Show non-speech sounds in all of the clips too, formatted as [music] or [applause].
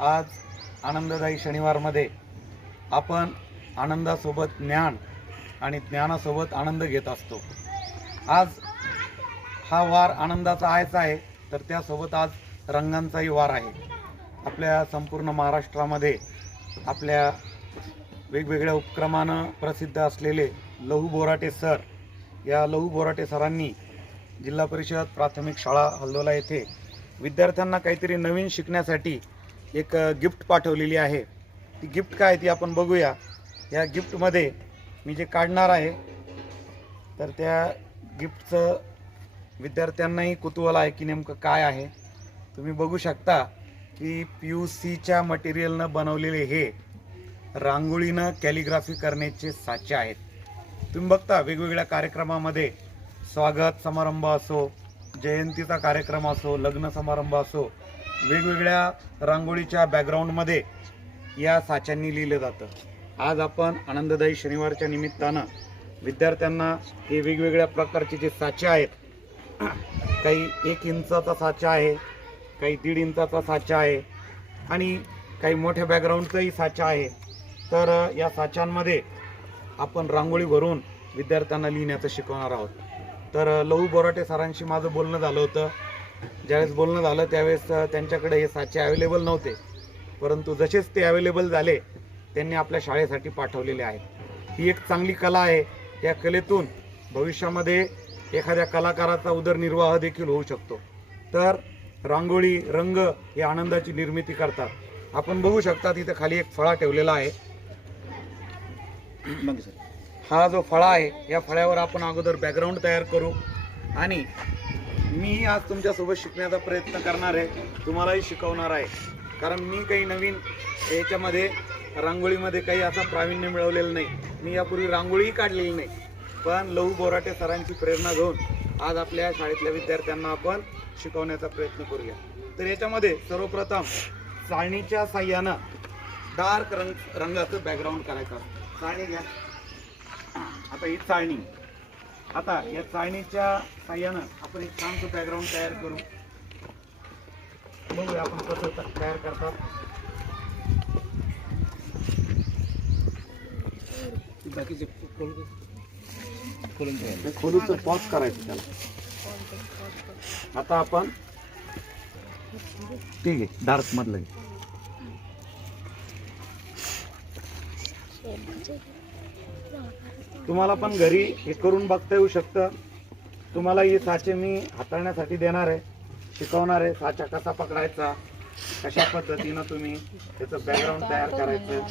आज आनंददायी शनिवारमध्ये आपण आनंदासोबत ज्ञान आणि ज्ञानासोबत आनंद घेत असतो. आज हा वार आनंदाचा आहेच आहे तर त्यासोबत आज रंगांचाही वार आहे. आपल्या संपूर्ण महाराष्ट्रामध्ये आपल्या वेगवेगळ्या उपक्रमानं प्रसिद्ध असलेले लहू बोराटे सर या लहू बोराटे सरांनी जिल्हा परिषद प्राथमिक शाळा हल्दोला येथे विद्यार्थ्यांना काहीतरी नवीन शिकण्यासाठी एक गिफ्ट पाठवलेली आहे. ती गिफ्ट काय ती आपण बघूया. या गिफ्टमध्ये मी जे काढणार आहे तर त्या गिफ्टचं विद्यार्थ्यांनाही कुतूहल आहे की नेमकं काय आहे. तुम्ही बघू शकता की पी यू सीच्या मटेरियलनं बनवलेले हे रांगोळीनं कॅलिग्राफी करण्याचे साचे आहेत. तुम्ही बघता वेगवेगळ्या कार्यक्रमामध्ये स्वागत समारंभ असो जयंतीचा कार्यक्रम असो लग्न समारंभ असो वेगवेगळ्या रांगोळीच्या बॅकग्राऊंडमध्ये या साच्यांनी लिहिलं जातं. आज आपण आनंददायी शनिवारच्या निमित्तानं विद्यार्थ्यांना हे वेगवेगळ्या प्रकारचे जे साचे आहेत काही एक इंचाचा साचा आहे काही दीड इंचाचा साचा आहे आणि काही मोठ्या बॅकग्राऊंडचाही साचा आहे. तर या साच्यांमध्ये आपण रांगोळी भरून विद्यार्थ्यांना लिहिण्याचं शिकवणार आहोत. तर लहू बोराटे सरांशी माझं बोलणं झालं होतं. ज्यावेळेस बोलणं झालं त्यावेळेस त्यांच्याकडे हे साचे अवेलेबल नव्हते. परंतु जसेच ते अवेलेबल झाले त्यांनी आपल्या शाळेसाठी पाठवलेले आहेत. ही एक चांगली कला आहे. त्या कलेतून भविष्यामध्ये एखाद्या कलाकाराचा उदरनिर्वाह देखील होऊ शकतो. तर रांगोळी रंग हे आनंदाची निर्मिती करतात. आपण बघू शकता तिथे खाली एक फळा ठेवलेला आहे. [coughs] हा जो फळा आहे या फळ्यावर आपण अगोदर बॅकग्राऊंड तयार करू आणि मीही आज तुमच्यासोबत शिकण्याचा प्रयत्न करणार आहे. तुम्हालाही शिकवणार आहे. कारण मी काही नवीन याच्यामध्ये रांगोळीमध्ये काही असा प्रावीण्य मिळवलेलं नाही. मी यापूर्वी रांगोळीही काढलेली नाही. पण लहू बोराटे सरांची प्रेरणा घेऊन आज आपल्या शाळेतल्या विद्यार्थ्यांना आपण शिकवण्याचा प्रयत्न करूया. तर याच्यामध्ये सर्वप्रथम चाळणीच्या साह्यानं डार्क रंग रंगाचं बॅकग्राऊंड करायचं. चाळणी घ्या. आता ही चाळणी आता या चाळणीच्या साह्यानं आपण एक छानसं बॅकग्राऊंड तयार करू. बघूया आपण कसं त- तयार करतात. बाकीचे ते खोलूचं पॉज करायचं त्याला. आता आपण ठीक आहे डार्क मधलं. तुम्हाला पण घरी हे करून बघता येऊ शकतं. तुम्हाला हे साचे मी हाताळण्यासाठी देणार आहे. शिकवणार आहे साचा कसा पकडायचा कशा पद्धतीनं तुम्ही त्याचं बॅकग्राऊंड तयार करायचं.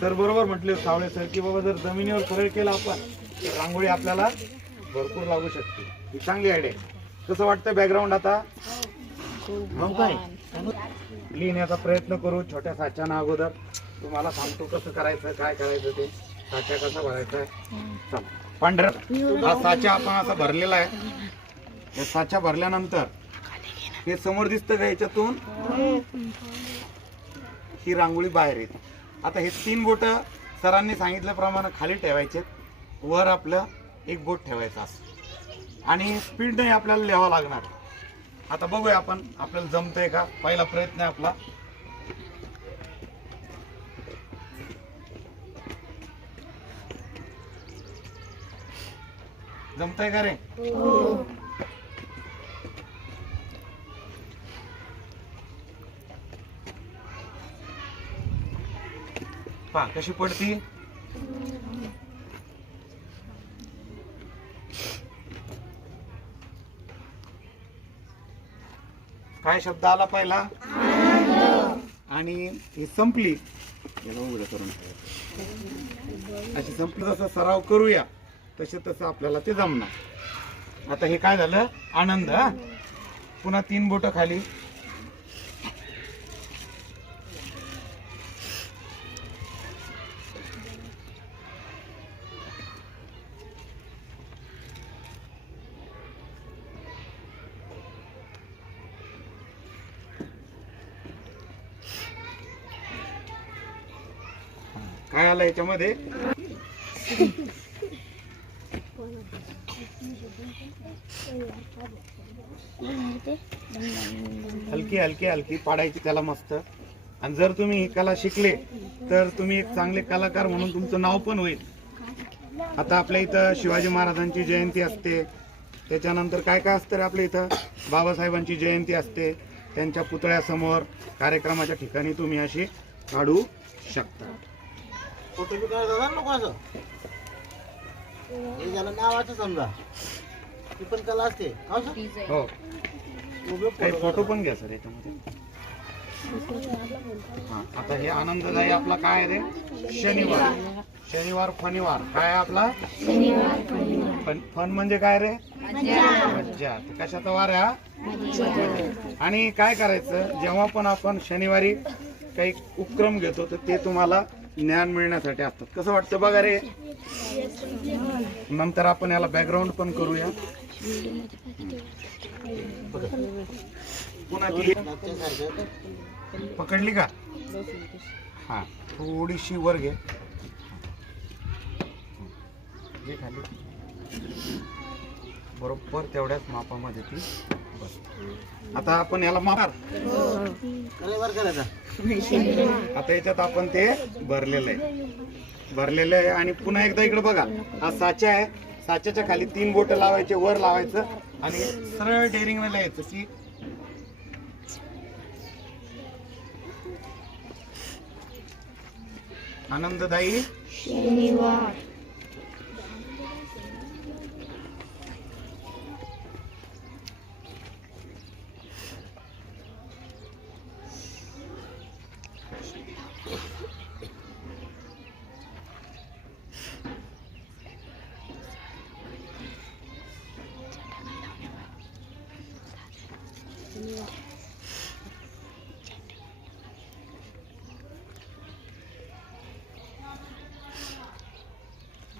सर बरोबर म्हटले सावळे सर की बाबा जर जमिनीवर सरळ केलं आपण तर रांगोळी आपल्याला भरपूर लागू शकते. ही चांगली आयडिया कसं वाटतं बॅकग्राऊंड आता? मग काय? लिहिण्याचा प्रयत्न करू छोट्या साच्यानं अगोदर. तुम्हाला सांगतो कसं करायचं काय करायचं ते. साच्या कसा भरायचा पांढरा. हा साचा आपण असा भरलेला आहे. या साच्या भरल्यानंतर हे समोर दिसतं का याच्यातून? ही रांगोळी बाहेर येते. आता हे तीन बोट सरांनी सांगितल्याप्रमाणे खाली ठेवायचे वर आपलं एक बोट ठेवायचं असं. आणि स्पीड नाही आपल्याला लिहावं लागणार. आता बघूया आपण आपल्याला जमतंय का? पहिला प्रयत्न आहे आपला. जमतय का रे? पा कशी पडती? काय शब्द आला पहिला? आणि ही संपली. करून. अशी संपली तसा सराव करूया. तसे तसं आपल्याला ते जमणार. आता हे काय झालं? आनंद हा? पुन्हा तीन बोट खाली. काय आलं याच्यामध्ये? हलकी हलकी हलकी पाडायची त्याला मस्त. आणि जर तुम्ही ही कला शिकले तर तुम्ही एक चांगले कलाकार म्हणून तुमचं नाव पण होईल. आता आपल्या इथं शिवाजी महाराजांची जयंती असते. त्याच्यानंतर काय काय असतं रे आपल्या इथं? बाबासाहेबांची जयंती असते. त्यांच्या पुतळ्यासमोर कार्यक्रमाच्या ठिकाणी तुम्ही अशी काढू शकता. फोटो बी काढतात नको असं. हे झालं नावाचं समजा. ती पण कला असते. हो सर? हो. काही फोटो पण घ्या सर याच्यामध्ये. हा, आता हे आनंददायी आपला काय आहे रे? शनिवार. शनिवार फनिवार काय आहे आपला? फन फन म्हणजे काय रे? मज्जा तर कशाचा वार आहे हा? आणि काय करायचं? जेव्हा पण आपण शनिवारी काही उपक्रम घेतो तर ते तुम्हाला ज्ञान मिळण्यासाठी असतात. कसं वाटतं बघा रे? नंतर आपण याला बॅकग्राऊंड पण करूया. पकडली का? हा थोडीशी वर घे. खाली. बरोबर तेवढ्याच मापामध्ये ती बस आता आपण याला मार. आता याच्यात आपण ते भरलेलं आहे. भरलेलं आहे आणि पुन्हा एकदा इकडे बघा. हा साचा आहे. साच्याच्या खाली तीन बोट लावायचे वर लावायचं आणि सरळ डेअरिंग यायचं की आनंददायी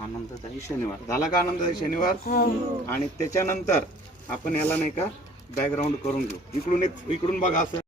आनंददायी शनिवार. झाला का आनंददायी शनिवार? आणि त्याच्यानंतर आपण याला नाही का बॅकग्राऊंड करून घेऊ. इकडून एक इकडून बघा असं.